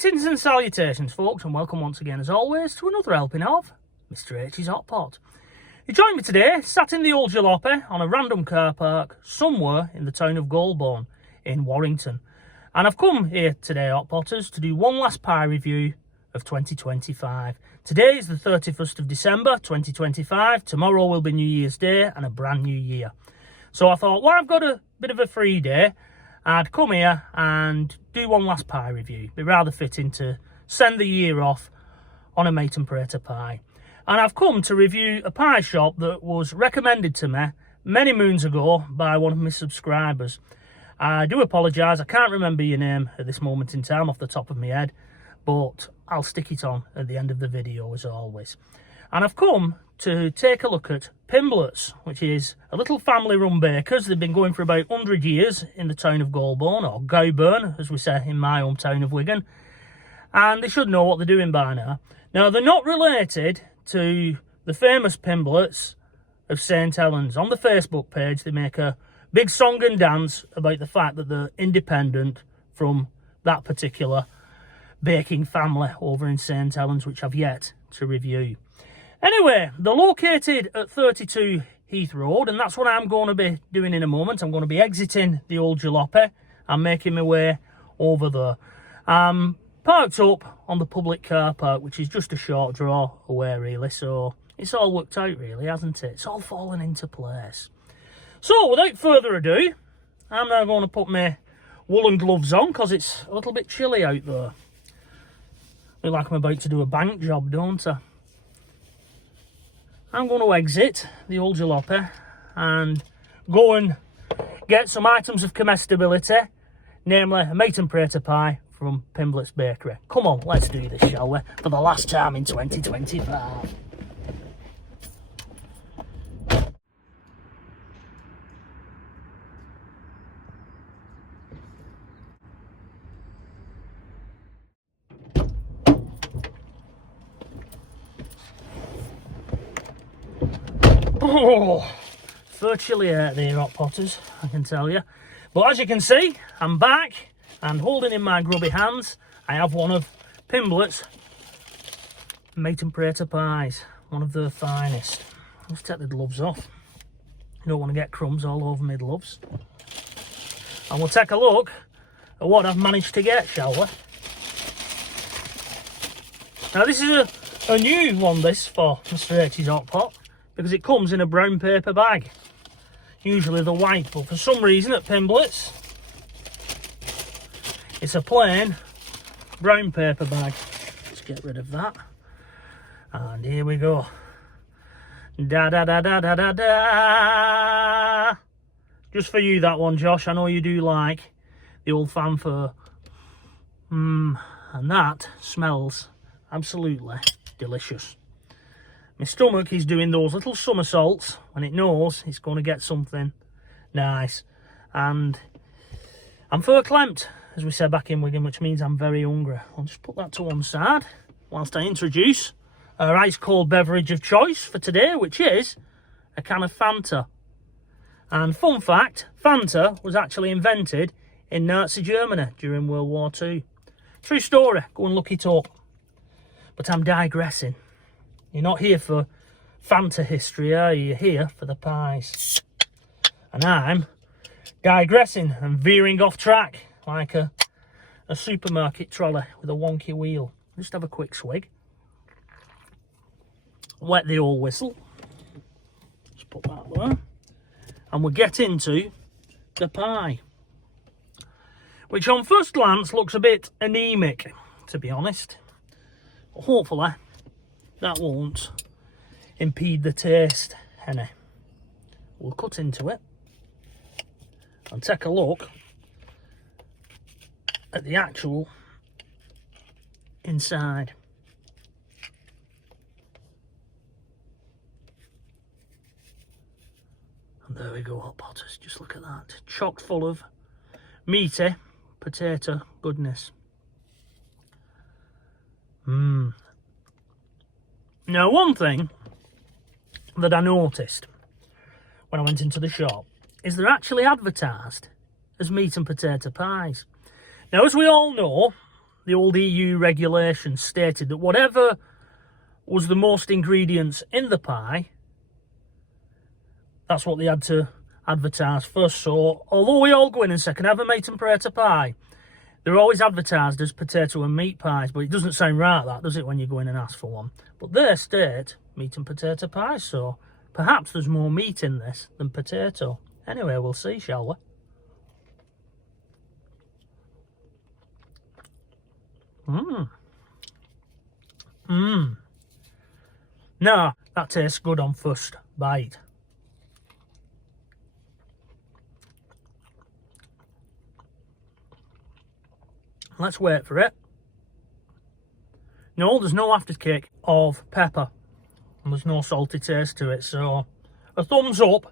Greetings and salutations, folks, and welcome once again, as always, to another helping of Mr H's Hot Pot. You join me today, sat in the old jalopy on a random car park somewhere in the town of Golborne in Warrington. And I've come here today, Hot Potters, to do one last pie review of 2025. Today is the 31st of December 2025. Tomorrow will be New Year's Day and a brand new year. So I thought, well, I've got a bit of a free day, I'd come here and do one last pie review. Be rather fitting to send the year off on a mate and prater pie. And I've come to review a pie shop that was recommended to me many moons ago by one of my subscribers. I do apologise, I can't remember your name at this moment in time off the top of my head, but I'll stick it on at the end of the video as always. And I've come to take a look at Pimblett's, which is a little family-run bakers. They've been going for about 100 years in the town of Golborne, or Golbourne, as we say in my hometown of Wigan. And they should know what they're doing by now. Now, they're not related to the famous Pimbletts of St Helens. On the Facebook page, they make a big song and dance about the fact that they're independent from that particular baking family over in St Helens, which I've yet to review. Anyway, they're located at 32 Heath Road, and that's what I'm going to be doing in a moment. I'm going to be exiting the old jalopy and making my way over there. Parked up on the public car park, which is just a short draw away, really. So it's all worked out, really, hasn't it? It's all fallen into place. So without further ado, I'm now going to put my woolen gloves on because it's a little bit chilly out there. Look like I'm about to do a bank job, don't I? I'm going to exit the old jalopy and go and get some items of comestibility, namely a mate and prater pie from Pimblett's Bakery. Come on, let's do this, shall we? For the last time in 2025. Oh, so chilly out there, Hot Potters, I can tell you. But as you can see, I'm back, and holding in my grubby hands, I have one of Pimblett's mate and prater pies, one of their finest. Let's take the gloves off. I don't want to get crumbs all over my gloves. And we'll take a look at what I've managed to get, shall we? Now this is a new one, this, for Mr H's Hot Pot, because it comes in a brown paper bag. Usually they're white, but for some reason at Pimblett's, it's a plain brown paper bag. Let's get rid of that. And here we go. Da da da da da da da. Just for you, that one, Josh. I know you do like the old fanfare. And that smells absolutely delicious. My stomach is doing those little somersaults when it knows it's going to get something nice. And I'm verklempt, as we said back in Wigan, which means I'm very hungry. I'll just put that to one side whilst I introduce our ice-cold beverage of choice for today, which is a can of Fanta. And fun fact, Fanta was actually invented in Nazi Germany during World War II. True story, go and look it up. But I'm digressing. You're not here for Fanta history, are you? You're here for the pies. And I'm digressing and veering off track like a supermarket trolley with a wonky wheel. Just have a quick swig. Wet the old whistle. Just put that there. And we'll get into the pie, which on first glance looks a bit anemic, to be honest. But hopefully that won't impede the taste any. We'll cut into it and take a look at the actual inside. And there we go, Hot Potters, just look at that. Chock full of meaty potato goodness. Now, one thing that I noticed when I went into the shop is they're actually advertised as meat and potato pies. Now, as we all know, the old EU regulations stated that whatever was the most ingredients in the pie, that's what they had to advertise first. So although we all go in and say, can I have a meat and potato pie, they're always advertised as potato and meat pies, but it doesn't sound right, that, does it, when you go in and ask for one? But they state meat and potato pie, so perhaps there's more meat in this than potato. Anyway, we'll see, shall we? No, that tastes good on first bite. Let's wait for it. No, there's no afterkick of pepper. And there's no salty taste to it, so a thumbs up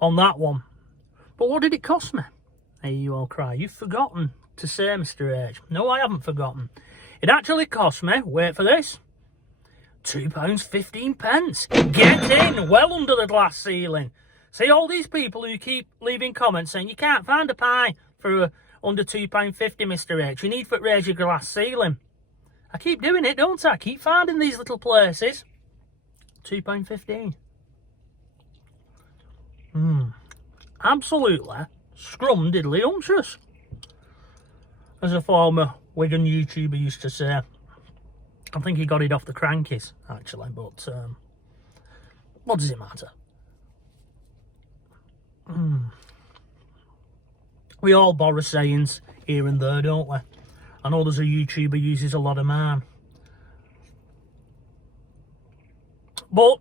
on that one. But what did it cost me? Hey, you all cry. You've forgotten to say, Mr. H. No, I haven't forgotten. It actually cost me, wait for this, £2.15. Get in, well under the glass ceiling. See, all these people who keep leaving comments saying you can't find a pie for under £2.50, Mr. H. You need to raise your glass ceiling. I keep doing it, don't I? I keep finding these little places. £2.15. Absolutely scrum-diddly-umptious, as a former Wigan YouTuber used to say. I think he got it off the Crankies, actually, but what does it matter? We all borrow sayings here and there, don't we? I know there's a YouTuber who uses a lot of mine. But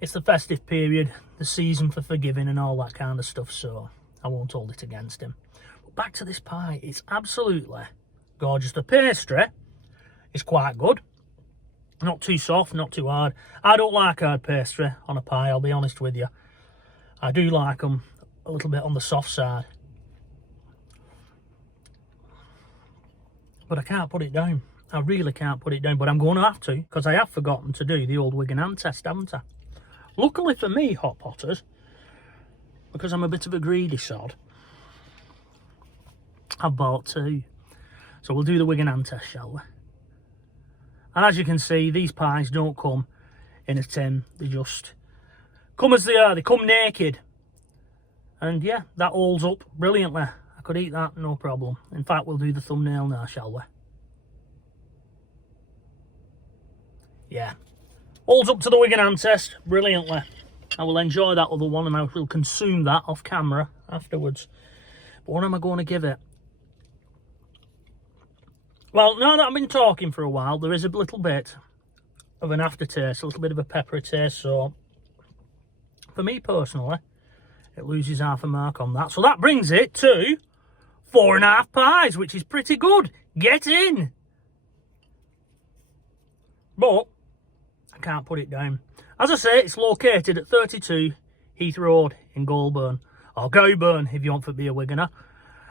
it's the festive period, the season for forgiving and all that kind of stuff, so I won't hold it against him. But back to this pie, it's absolutely gorgeous. The pastry is quite good. Not too soft, not too hard. I don't like hard pastry on a pie, I'll be honest with you. I do like them a little bit on the soft side. But I can't put it down. I really can't put it down, but I'm going to have to, because I have forgotten to do the old Wigan hand test, haven't I? Luckily for me, Hot Potters, because I'm a bit of a greedy sod, I've bought two. So we'll do the Wigan hand test, shall we? And as you can see, these pies don't come in a tin. They just come as they are. They come naked. And yeah, that holds up brilliantly. I could eat that, no problem. In fact, we'll do the thumbnail now, shall we? Yeah. Holds up to the Wigan hand test brilliantly. I will enjoy that other one and I will consume that off camera afterwards. But what am I going to give it? Well, now that I've been talking for a while, there is a little bit of an aftertaste, a little bit of a peppery taste. So, for me personally, it loses half a mark on that. So that brings it to 4.5 pies, which is pretty good. Get in! But I can't put it down. As I say, it's located at 32 Heath Road in Golborne, or Golbourne if you want to be a Wiganer.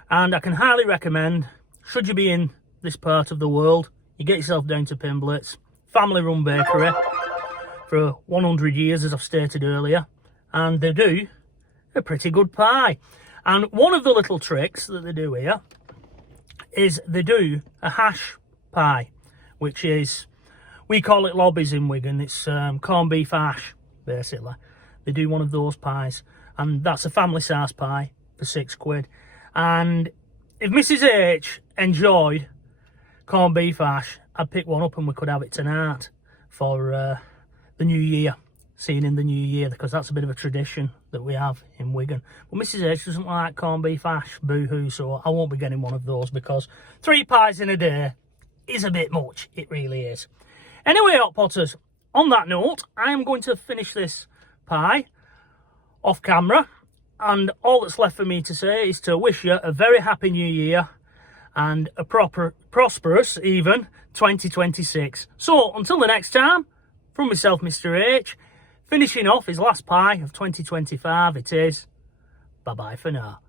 And I can highly recommend, should you be in this part of the world, you get yourself down to Pimblett's, family-run bakery for 100 years, as I've stated earlier, and they do a pretty good pie. And one of the little tricks that they do here is they do a hash pie, which is, we call it lobbies in Wigan. It's corned beef hash, basically. They do one of those pies, and that's a family size pie for £6. And if Mrs H enjoyed corned beef hash, I'd pick one up and we could have it tonight for the new year, seeing in the new year, because that's a bit of a tradition that we have in Wigan. But Mrs H doesn't like corned beef hash, boo-hoo, so I won't be getting one of those, because 3 pies in a day is a bit much. It really is. Anyway, Hot Potters, on that note, I am going to finish this pie off camera, and all that's left for me to say is to wish you a very happy new year and a prosperous even 2026. So until the next time, from myself, Mr H, finishing off his last pie of 2025, it is bye bye for now.